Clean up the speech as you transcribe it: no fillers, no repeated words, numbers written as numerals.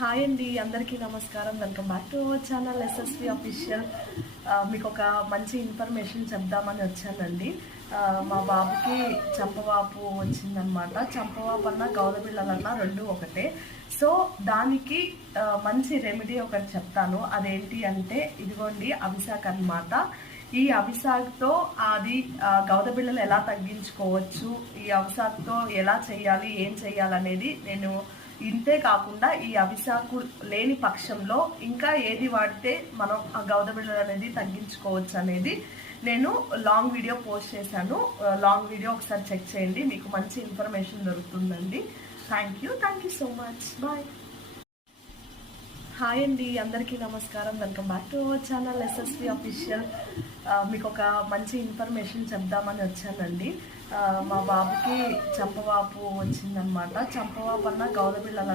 Hi అండి, అందరికీ నమస్కారం. Welcome back to our channel SSV official. మీకు ఒక మంచి ఇన్ఫర్మేషన్ చెప్దామని వచ్చానండి. మా బాబుకి చంపవాపు వచ్చిందనమాట. చంపవాపు అన్న గౌరబిళ్ళలన్నా రెండు ఒకటే. సో దానికి మంచి రెమెడీ ఒకటి చెప్తాను. అదేంటి అంటే ఇదిగోండి అవిశాఖ అనమాట. ఈ అవిశాఖతో అది గౌరబిళ్ళలు ఎలా తగ్గించుకోవచ్చు, ఈ అవిశాఖతో ఎలా చేయాలి, ఏం చేయాలనేది నేను ఇంతే కాకుండా ఈ అవిశాఖ లేని పక్షంలో ఇంకా ఏది వాడితే మనం ఆ గౌరబిళ్ళలు అనేది తగ్గించుకోవచ్చు అనేది నేను లాంగ్ వీడియో పోస్ట్ చేశాను. లాంగ్ వీడియో ఒకసారి చెక్ చేయండి, మీకు మంచి ఇన్ఫర్మేషన్ దొరుకుతుందండి. Thank you so much. Bye. Hi అండి, అందరికీ నమస్కారం. Welcome back to our channel SSV official. మీకు ఒక మంచి ఇన్ఫర్మేషన్ చెప్దామని వచ్చానండి. మా బాబుకి చంపవాపు వచ్చిందనమాట. చంపవాపు అన్న గౌరబిళ్ళల